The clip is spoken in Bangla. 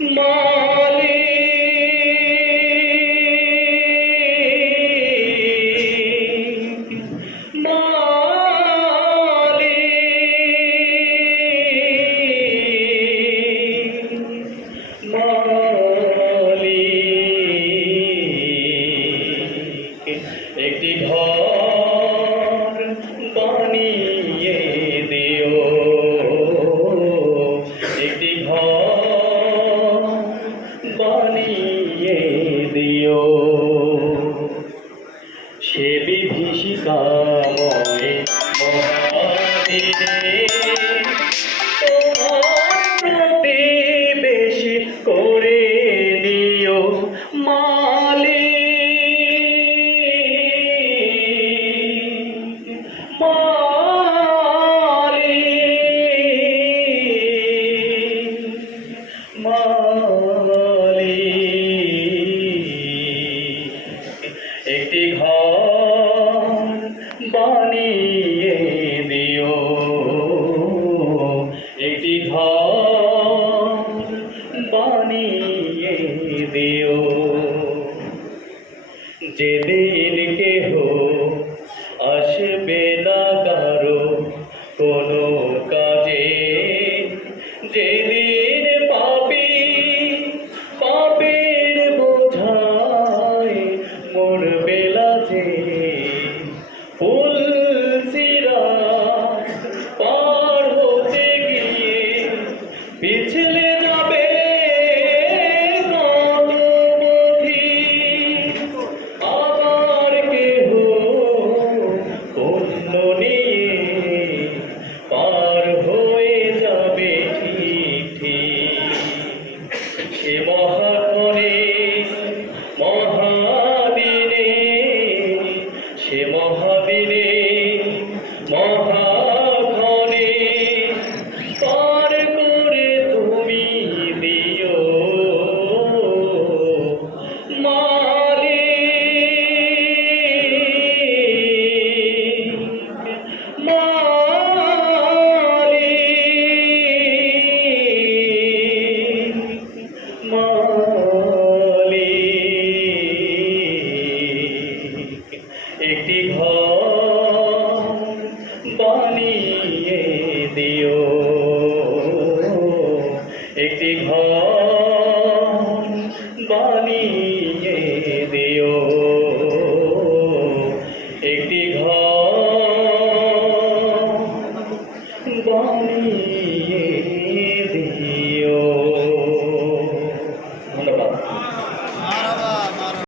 Lord. প্রতিবেশী করে দিও মালিক মালিক। মালিক। একটি ঘর বানিয়ে দিও। যেদিন কেহ আসবে না কারও কোনো কাজে, যেদিন পাপি পাপের বোঝায় মোর বেলা যে ফুল সিরা পার হতে গিয়ে পিছলে মহাদিনে সে মহাদিনে দিও। একটি ঘর বানিয়ে